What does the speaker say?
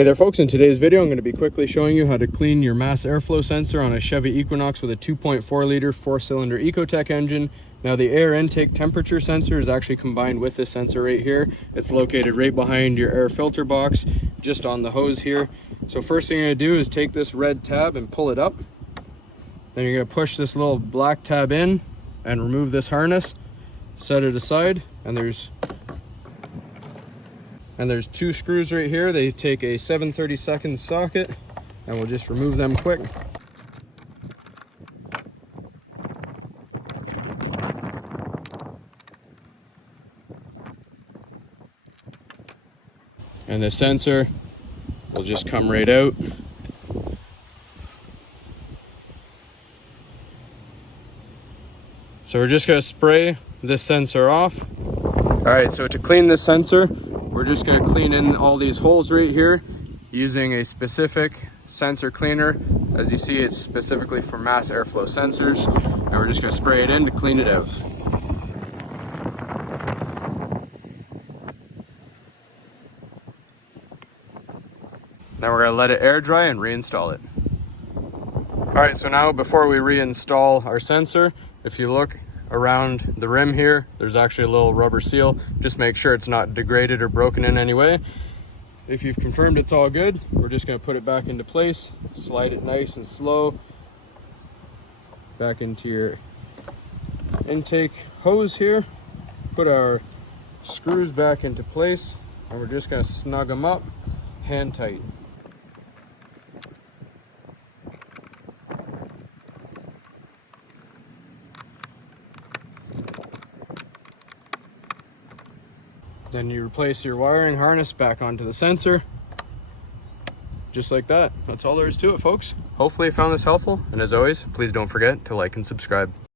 Hey there folks, in today's video I'm going to be quickly showing you how to clean your mass airflow sensor on a Chevy Equinox with a 2.4 liter 4-cylinder Ecotech engine. Now the air intake temperature sensor is actually combined with this sensor right here. It's located right behind your air filter box, just on the hose here. So first thing you're going to do is take this red tab and pull it up. Then you're going to push this little black tab in and remove this harness, set it aside, and there's two screws right here. They take a 7/32 socket, and we'll just remove them quick. And the sensor will just come right out. So we're just gonna spray this sensor off. All right, so to clean this sensor, we're just going to clean in all these holes right here using a specific sensor cleaner. As you see, it's specifically for mass airflow sensors, and we're just going to spray it in to clean it out. Now we're going to let it air dry and reinstall it. All right, so now before we reinstall our sensor, if you look around the rim here, there's actually a little rubber seal. Just make sure it's not degraded or broken in any way. If you've confirmed it's all good, we're just going to put it back into place, slide it nice and slow back into your intake hose here, put our screws back into place, and we're just going to snug them up hand tight. Then you replace your wiring harness back onto the sensor, just like that. That's all there is to it, folks. Hopefully you found this helpful, and as always, please don't forget to like and subscribe.